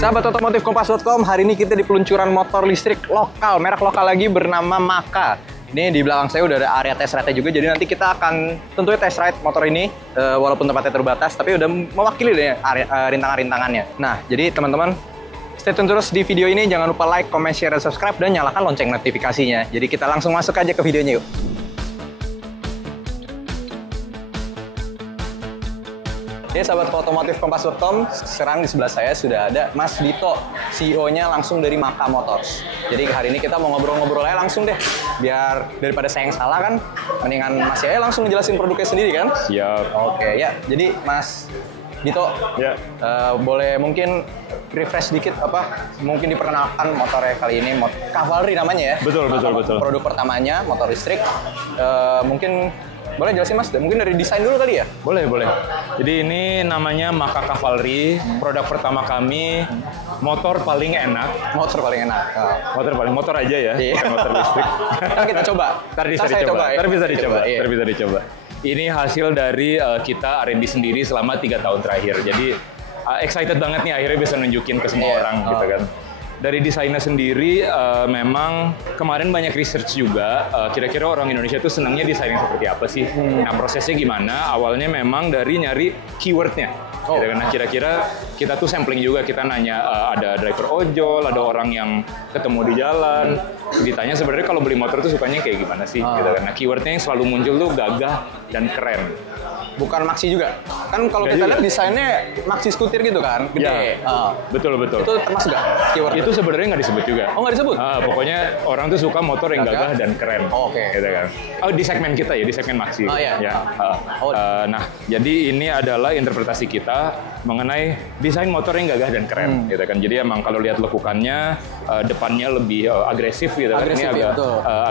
Sahabat otomotif Kompas.com, hari ini kita di peluncuran motor listrik lokal, merek lokal lagi bernama Maka. Ini di belakang saya udah ada area test ride juga, jadi nanti kita akan tentunya test ride motor ini, walaupun tempatnya terbatas, tapi udah mewakili deh rintangan-rintangannya. Nah, jadi teman-teman, stay tune terus di video ini, jangan lupa like, comment, share, dan subscribe, dan nyalakan lonceng notifikasinya. Jadi kita langsung masuk aja ke videonya yuk. Ya sahabat otomotif Kompas.com, sekarang di sebelah saya sudah ada Mas Dito, CEO-nya langsung dari Maka Motors. Jadi hari ini kita mau ngobrol-ngobrol aja langsung deh, biar daripada saya yang salah kan, mendingan Mas ya langsung ngejelasin produknya sendiri kan? Siap. Oke, ya. Jadi Mas Dito, Ya. boleh mungkin refresh dikit mungkin diperkenalkan motornya kali ini, Cavalry namanya ya? Betul. Produk pertamanya, motor listrik. Mungkin boleh jelasin Mas, mungkin dari desain dulu kali ya? Boleh. Jadi ini namanya Maka Cavalry, produk pertama kami, motor paling enak. Motor paling enak. Motor aja ya, Iya. bukan motor listrik. Ntar kita coba. Ntar bisa saya dicoba. ya. Iya. Ntar bisa dicoba. Ini hasil dari kita R&D sendiri selama 3 tahun terakhir. Jadi excited banget nih akhirnya bisa nunjukin ke semua orang gitu kan. Dari desainnya sendiri, memang kemarin banyak research juga, kira-kira orang Indonesia tuh senangnya desain yang seperti apa sih? Nah, prosesnya gimana? Awalnya memang dari nyari keywordnya. Gitu kan. Nah, kira-kira kita tuh sampling juga, kita nanya ada driver ojol, ada orang yang ketemu di jalan, ditanya sebenarnya kalau beli motor tuh sukanya kayak gimana sih? Gitu kan. Nah, keywordnya yang selalu muncul tuh gagah dan keren. Bukan maxi juga. Kan kalau kita lihat desainnya maxi skuter gitu kan, gede. Ya, betul. Itu termasuk nggak keyword? Itu sebenarnya nggak disebut juga. Oh, nggak disebut? Pokoknya orang tuh suka motor yang gagah dan keren. Oh, oke. Gitu kan. Oh, di segmen kita ya, di segmen maxi. Oh, iya. Ya. Nah, jadi ini adalah interpretasi kita mengenai desain motor yang gagah dan keren. Gitu kan. Jadi emang kalau lihat lekukannya, depannya lebih agresif gitu kan. Agresif, ini ya,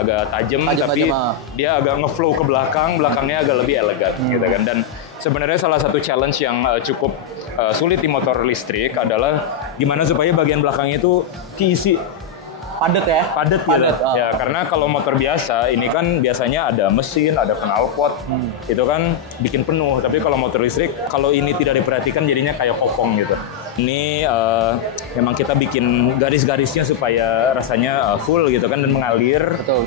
agak tajam, tapi dia agak ngeflow ke belakang, belakangnya agak lebih elegan gitu kan. Dan sebenarnya salah satu challenge yang cukup sulit di motor listrik adalah gimana supaya bagian belakangnya itu keisi Padat ya? padat gitu. Ya, karena kalau motor biasa ini kan biasanya ada mesin, ada knalpot, itu kan bikin penuh. Tapi kalau motor listrik, kalau ini tidak diperhatikan jadinya kayak kopong gitu. Ini memang kita bikin garis-garisnya supaya rasanya full gitu kan dan mengalir. Betul.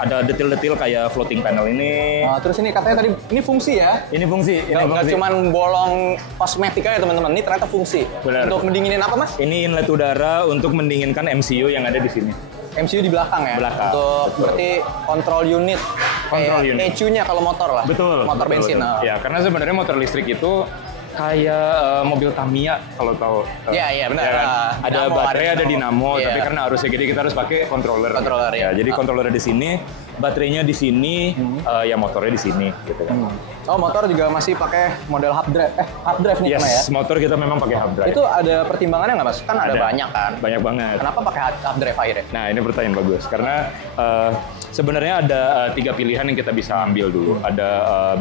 Ada detail-detail kayak floating panel ini. Terus ini katanya tadi ini fungsi ya? Ini fungsi. Nggak cuma bolong kosmetik aja teman-teman. Ini ternyata fungsi. Benar. Untuk mendinginin apa Mas? Ini inlet udara untuk mendinginkan MCU yang ada di sini. MCU di belakang ya? Belakang. Untuk berarti control unit. Control unit. ECU-nya kalau motor lah. Betul. Motor bensin. Ya, karena sebenarnya motor listrik itu kayak mobil Tamiya kalau tahu. Iya benar. Ya kan? Ada Dinamo, baterai, ada dinamo, Iya. tapi karena arusnya gede kita harus pakai controller. Controller, ya. Jadi controllernya di sini, baterainya di sini, ya motornya di sini gitu kan. Oh, motor juga masih pakai model hub drive. Hub drive nih Yes, ya? motor kita memang pakai hub drive. Itu ada pertimbangannya nggak Mas? Kan ada banyak kan? Banyak banget. Kenapa pakai hub drive akhirnya? Nah, ini pertanyaan bagus karena sebenarnya ada 3 pilihan yang kita bisa ambil dulu. Ada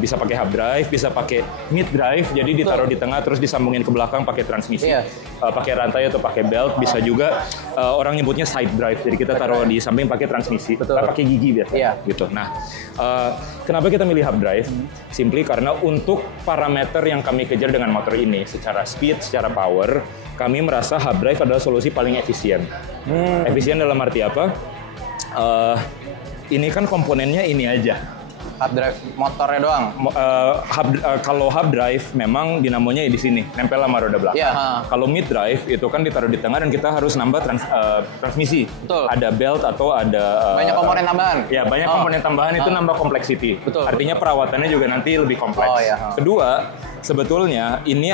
bisa pakai hub drive, bisa pakai mid drive, jadi ditaruh di tengah terus disambungin ke belakang pakai transmisi. Iya. Pakai rantai atau pakai belt, bisa juga orang nyebutnya side drive. Jadi kita taruh di samping pakai transmisi, pakai gigi biasa. Iya. Gitu. Nah, kenapa kita milih hub drive? Simply karena untuk parameter yang kami kejar dengan motor ini, secara speed, secara power, kami merasa hub drive adalah solusi paling efisien. Efisien dalam arti apa? Ini kan komponennya ini aja. Hub drive motornya doang? Kalau hub drive memang dinamonya di sini, nempel sama roda belakang. Yeah, Kalau mid drive itu kan ditaruh di tengah dan kita harus nambah transmisi. Betul. Ada belt atau ada banyak komponen tambahan? Ya, banyak komponen tambahan itu nambah complexity. Betul. Artinya perawatannya juga nanti lebih kompleks. Kedua, sebetulnya ini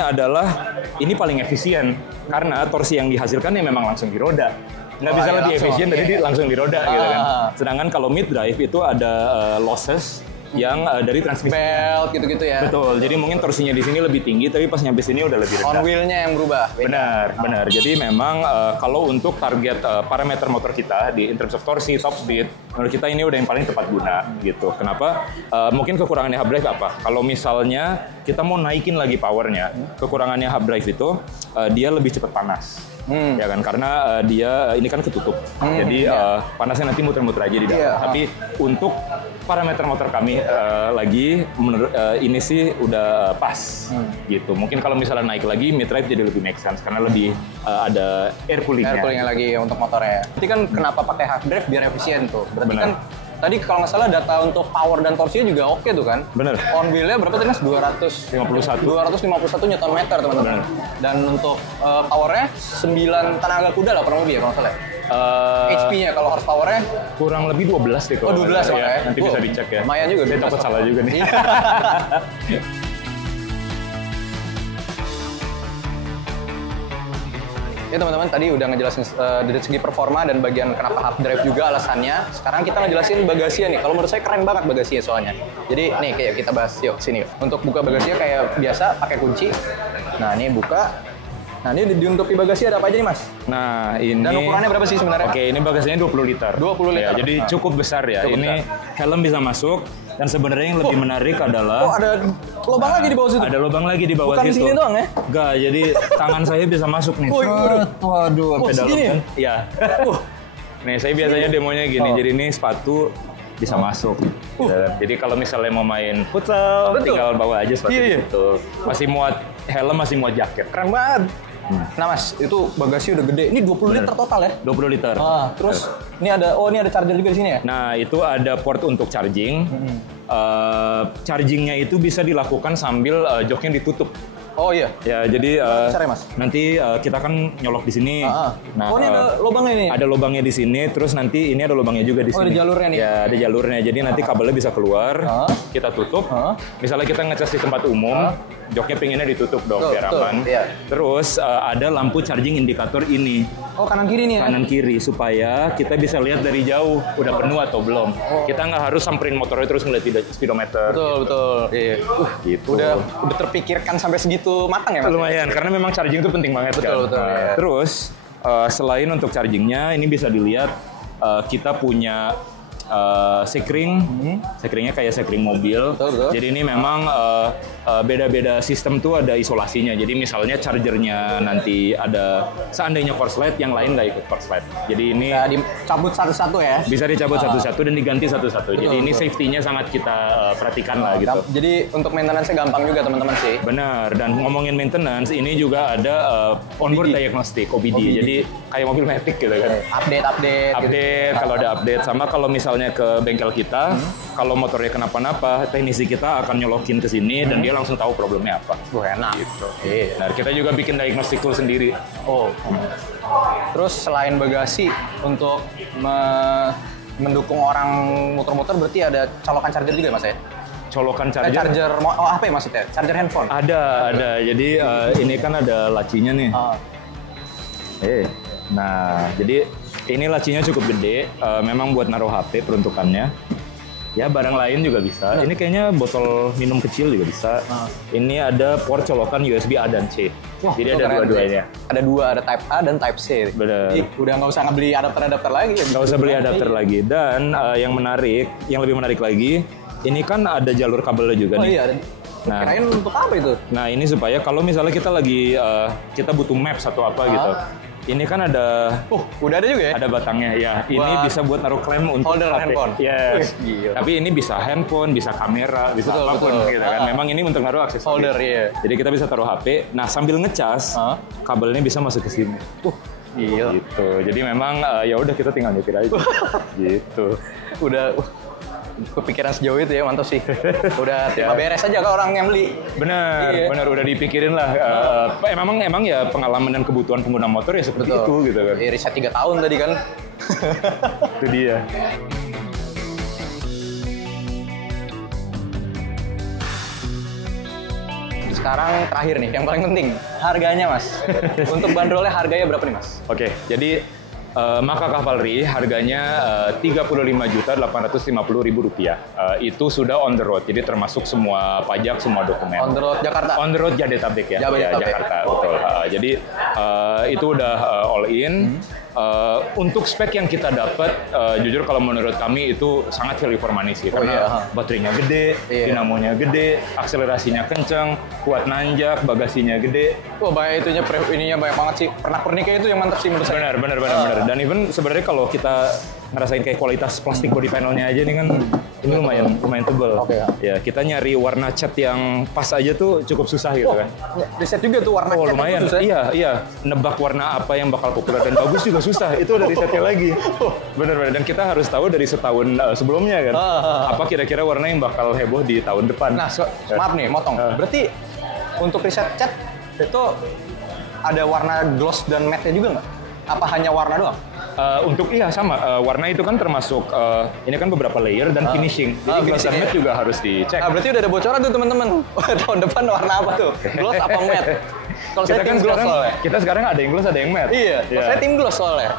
paling efisien karena torsi yang dihasilkan ya memang langsung di roda. Nggak bisa lebih efisien dari langsung di roda gitu kan. Sedangkan kalau mid drive itu ada losses yang dari transmisi belt gitu-gitu ya. Betul. Jadi mungkin torsinya di sini lebih tinggi tapi pas nyampe sini udah lebih rendah. On wheel-nya yang berubah. Benar. Jadi memang kalau untuk target parameter motor kita di in terms of torsi, top speed, menurut kita ini udah yang paling tepat guna gitu. Kenapa? Mungkin kekurangannya hub drive apa? Kalau misalnya kita mau naikin lagi powernya, kekurangannya hub drive itu dia lebih cepat panas. ya kan, karena dia ini kan ketutup, jadi panasnya nanti muter-muter aja di dalam. Tapi untuk parameter motor kami lagi, menurut ini sih udah pas, gitu. Mungkin kalau misalnya naik lagi, mid-drive jadi lebih make sense, karena lebih ada air coolingnya. Air coolingnya lagi untuk motornya. Berarti kan kenapa pakai half drive biar efisien tuh. Berarti Bener. kan tadi kalau nggak salah data untuk power dan torsinya juga oke tuh kan? Bener. On wheel-nya berapa tadi mas? 251 Nm teman-teman. Dan untuk powernya 9 tenaga kuda lah kurang lebih ya kalau nggak salah. HP-nya kalau horsepower-nya Kurang lebih 12 deh. 12 ya. Nanti bisa dicek ya. Lumayan juga. Saya takut salah juga nih. Ya teman-teman, tadi udah ngejelasin dari segi performa dan bagian kenapa half drive juga alasannya. Sekarang kita ngejelasin bagasinya nih. Kalau menurut saya keren banget bagasinya soalnya. Jadi nih kayak kita bahas yuk sini. Untuk buka bagasinya kayak biasa pakai kunci. Nah ini buka. Nah ini diutupi bagasi ada apa aja nih mas? Nah ini. Dan ukurannya berapa sih sebenarnya? Oke, ini bagasinya 20 liter. 20 liter. Ya, jadi cukup besar ya. Cukup ini helm bisa masuk. Dan sebenarnya yang lebih menarik adalah ada lubang lagi di bawah situ. Ada lubang lagi di bawah Bukan situ. sini doang ya? Enggak, jadi tangan saya bisa masuk nih. Waduh, sampai dalam segini ya? kan. Iya. Nih, saya biasanya demonya gini. Jadi ini sepatu bisa masuk. Jadi kalau misalnya mau main futsal, tinggal bawa aja sepatu itu. Masih muat helm, masih muat jaket. Keren banget. Nah mas, itu bagasi udah gede. Ini 20 liter total ya? 20 liter. Terus ini ada charger juga di sini ya? Nah, itu ada port untuk charging. Chargingnya itu bisa dilakukan sambil joknya ditutup. Oh iya. Ya, jadi caranya, Mas? nanti kita kan nyolok di sini. Nah, ini ada lubangnya nih. Ada lubangnya di sini, terus nanti ini ada lubangnya juga di sini. Oh, ada jalurnya nih. Ya, ada jalurnya. Jadi nanti kabelnya bisa keluar. Kita tutup. Misalnya kita ngecas di tempat umum, joknya pinginnya ditutup dong biar aman. Iya. Terus ada lampu charging indikator ini. Oh, kanan kiri nih ya? Kanan kiri supaya kita bisa lihat dari jauh udah penuh atau belum. Kita nggak harus samperin motornya terus ngeliat speedometer. Betul. Iya. Gitu. Udah terpikirkan sampai segitu matang ya mas? Lumayan, karena memang charging itu penting banget kan. Betul. Ya. Terus selain untuk chargingnya, ini bisa dilihat kita punya sekring, sekringnya kayak sekring mobil. Betul. Jadi ini memang beda-beda sistem tuh ada isolasinya. Jadi misalnya chargernya nanti ada seandainya korslet, yang lain nggak ikut korslet. Jadi ini bisa dicabut satu-satu ya? Bisa dicabut satu-satu dan diganti satu-satu. Jadi ini safety-nya sangat kita perhatikan lah gitu. Jadi untuk maintenance-nya gampang juga teman-teman sih. Benar, dan ngomongin maintenance, ini juga ada onboard diagnostic, OBD. Jadi kayak mobil Matic gitu kan. Update Gitu. Kalau ada update. Sama kalau misalnya ke bengkel kita, kalau motornya kenapa-napa, teknisi kita akan nyolokin ke sini dan dia langsung tahu problemnya apa. Enak. Gitu. Iya. Nah, kita juga bikin diagnostic tool sendiri. Terus selain bagasi, untuk mendukung orang muter-muter berarti ada colokan charger juga ya mas ya? Colokan charger. Apa ya maksudnya? Charger handphone? Ada. Jadi ini kan ada lacinya nih. Nah, jadi ini lacinya cukup gede. Memang buat naruh HP peruntukannya. Ya, barang lain juga bisa. Ini kayaknya botol minum kecil juga bisa. Ini ada port colokan USB A dan C. Jadi ada dua-duanya. Ada dua, ada Type A dan Type C. Benar. Jadi udah nggak usah ngebeli adapter lagi. Nggak usah beli adapter lagi. Dan yang lebih menarik lagi, ini kan ada jalur kabelnya juga nih. Iya. Nah, kirain untuk apa itu? Nah, ini supaya kalau misalnya kita lagi kita butuh maps atau apa gitu. Ini kan ada, udah ada juga ya? Ada batangnya, ya. Ini bisa buat naruh klem untuk holder handphone. Yes. Tapi ini bisa handphone, bisa kamera, bisa apapun gitu kan. Memang ini untuk naruh aksesoris. Holder, iya. Jadi kita bisa taruh HP. Nah, sambil ngecas, kabelnya bisa masuk ke sini. Iya. Gitu. Jadi memang ya udah kita tinggal nyetir aja. Gitu. Udah kepikiran sejauh itu ya, mantap sih. Udah terima beres aja kalau orang yang beli. Benar, udah dipikirin lah. Emang ya pengalaman dan kebutuhan pengguna motor ya seperti itu gitu kan. Riset 3 tahun tadi kan. Itu dia. Sekarang terakhir nih, yang paling penting, harganya mas. Untuk bandrolnya harganya berapa nih mas? Oke, jadi Maka Cavalry harganya Rp35.850.000. Itu sudah on the road, jadi termasuk semua pajak, semua dokumen. On the road Jakarta? On the road Jabodetabek ya. Jabodetabek. Ya, Jakarta, betul. Jadi itu udah all in. Untuk spek yang kita dapat, jujur kalau menurut kami itu sangat value for money sih. Karena baterainya gede, dinamonya gede, akselerasinya kenceng, kuat nanjak, bagasinya gede. Wah, banyak itunya, ininya banyak banget sih. Pernak-perniknya itu yang mantap sih menurut saya. Benar. Dan even sebenarnya kalau kita ngerasain kayak kualitas plastik body panelnya aja nih kan, ini lumayan tebel. Ya, kita nyari warna cat yang pas aja tuh cukup susah gitu kan. Riset juga tuh warna cat. Lumayan. Iya. Nebak warna apa yang bakal populer dan bagus juga susah. Itu ada risetnya lagi. Bener. Dan kita harus tahu dari setahun sebelumnya kan. Apa kira-kira warna yang bakal heboh di tahun depan. Nah, maaf nih, motong. Berarti untuk riset cat itu ada warna gloss dan matte-nya juga nggak? Apa hanya warna doang? Sama. Warna itu kan termasuk, ini kan beberapa layer dan finishing. Jadi gloss dan matte juga harus dicek. Berarti udah ada bocoran tuh teman-teman. Tahun depan warna apa tuh? Gloss apa matte? Kalau saya tim gloss soalnya. Kita sekarang ada yang gloss, ada yang matte. Iya. Saya tim gloss soalnya.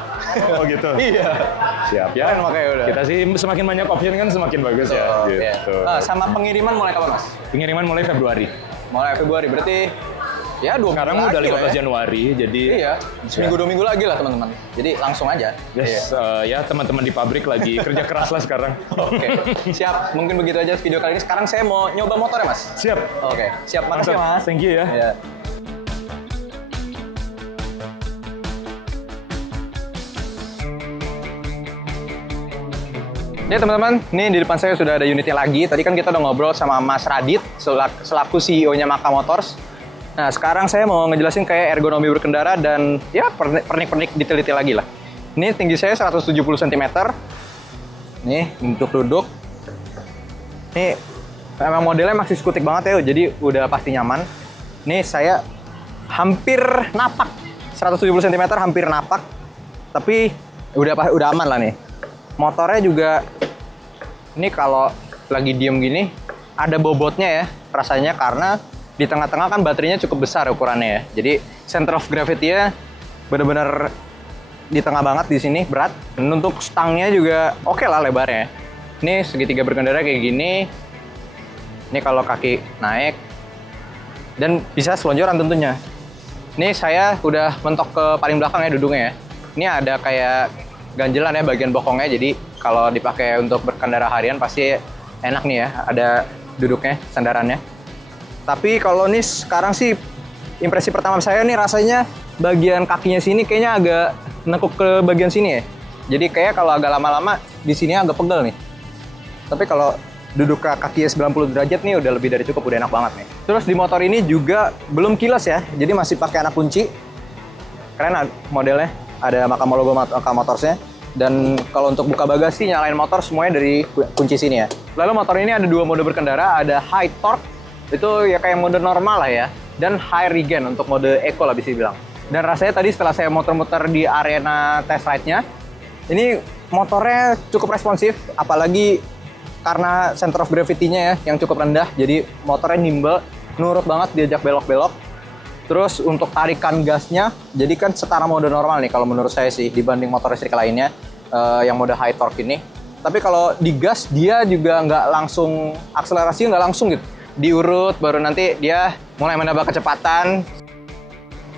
Oh gitu? Iya. Siap ya. Makanya udah. Kita sih semakin banyak option kan semakin bagus ya. Gitu. Sama pengiriman mulai kapan, Mas? Pengiriman mulai Februari. Berarti ya 2 sekarang udah 15 Januari, jadi seminggu 2 minggu lagi lah teman-teman. Jadi langsung aja. Ya teman-teman di pabrik lagi kerja keras lah sekarang. Oke, siap. Mungkin begitu aja video kali ini. Sekarang saya mau nyoba motor ya, Mas. Siap. Oke, siap. Makasih, Mas. Thank you ya. Ya teman-teman, ini di depan saya sudah ada unitnya lagi. Tadi kan kita udah ngobrol sama Mas Radit selaku CEO-nya Maka Motors. Nah, sekarang saya mau ngejelasin kayak ergonomi berkendara dan ya pernik-pernik detail-detail lagi lah. Ini tinggi saya 170 cm. Nih, untuk duduk. Ini memang modelnya masih skutik banget ya, jadi udah pasti nyaman. Nih saya hampir napak. 170 cm hampir napak. Tapi udah aman lah nih. Motornya juga ini kalau lagi diem gini ada bobotnya ya rasanya, karena di tengah-tengah kan baterainya cukup besar ukurannya ya. Jadi center of gravity-nya bener-bener di tengah banget di sini, berat. Dan untuk stangnya juga oke lah lebarnya. Ini segitiga berkendara kayak gini. Ini kalau kaki naik dan bisa selonjoran tentunya. Ini saya udah mentok ke paling belakang ya duduknya ya. Ini ada kayak ganjelan ya bagian bokongnya, jadi kalau dipakai untuk berkendara harian pasti enak nih ya, ada duduknya, sandarannya. Tapi kalau nih sekarang sih impresi pertama saya nih rasanya bagian kakinya sini kayaknya agak nekuk ke bagian sini ya. Jadi kayak kalau agak lama-lama di sini agak pegel nih. Tapi kalau duduk ke kakinya 90 derajat nih udah lebih dari cukup, udah enak banget nih. Terus di motor ini juga belum kilas ya, jadi masih pakai anak kunci. Keren modelnya. Ada Maka logo Maka Motorsnya. Dan kalau untuk buka bagasi, nyalain motor semuanya dari kunci sini ya. Lalu motor ini ada 2 mode berkendara, ada high torque, itu ya kayak mode normal lah ya, dan high regen untuk mode eco lah bisa dibilang. Dan rasanya tadi setelah saya muter-muter di arena test ride-nya, ini motornya cukup responsif, apalagi karena center of gravity-nya ya yang cukup rendah, jadi motornya nimble, nurut banget diajak belok-belok. Terus untuk tarikan gasnya, jadi kan setara mode normal nih kalau menurut saya sih dibanding motor listrik lainnya yang mode high torque ini. Tapi kalau digas dia juga nggak langsung, akselerasinya nggak langsung gitu. Diurut baru nanti dia mulai menambah kecepatan.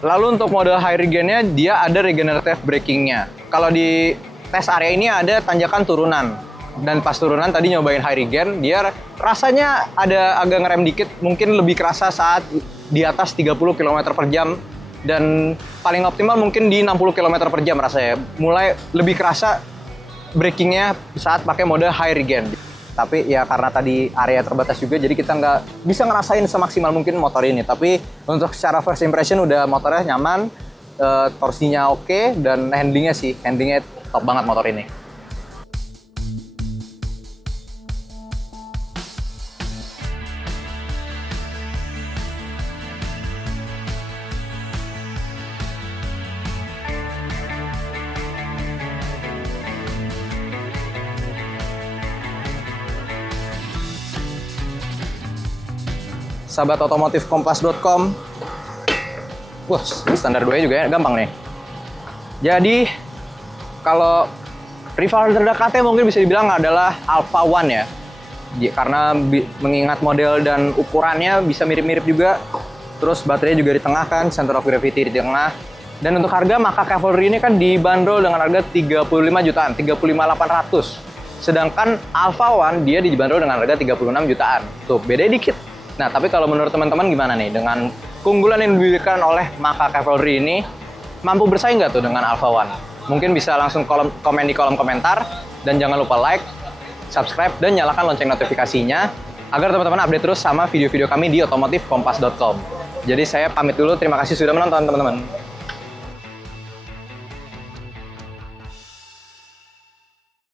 Lalu untuk mode high regennya dia ada regenerative braking-nya. Kalau di test area ini ada tanjakan turunan. Dan pas turunan tadi nyobain high regen, dia rasanya ada agak ngerem dikit, mungkin lebih kerasa saat di atas 30 km per jam, dan paling optimal mungkin di 60 km per jam rasanya. Mulai lebih kerasa brakingnya saat pakai mode high regen. Tapi ya karena tadi area terbatas juga, jadi kita nggak bisa ngerasain semaksimal mungkin motor ini. Tapi untuk secara first impression udah motornya nyaman, torsinya oke, dan handlingnya top banget motor ini. Sahabat otomotif kompas.com. Wah, ini standar 2 juga ya, gampang nih. Jadi, kalau rival terdekatnya mungkin bisa dibilang adalah Alpha One ya. Karena mengingat model dan ukurannya bisa mirip-mirip juga. Terus baterainya juga di tengah kan, center of gravity di tengah. Dan untuk harga Maka Cavalry ini kan dibanderol dengan harga 35 jutaan, 35.800. Sedangkan Alpha One dia dibanderol dengan harga 36 jutaan. Tuh, beda dikit. Nah, tapi kalau menurut teman-teman gimana nih dengan keunggulan yang diberikan oleh Maka Cavalry ini, mampu bersaing nggak tuh dengan Alpha One? Mungkin bisa langsung komen di kolom komentar, dan jangan lupa like, subscribe, dan nyalakan lonceng notifikasinya agar teman-teman update terus sama video-video kami di otomotifkompas.com. Jadi saya pamit dulu, terima kasih sudah menonton teman-teman.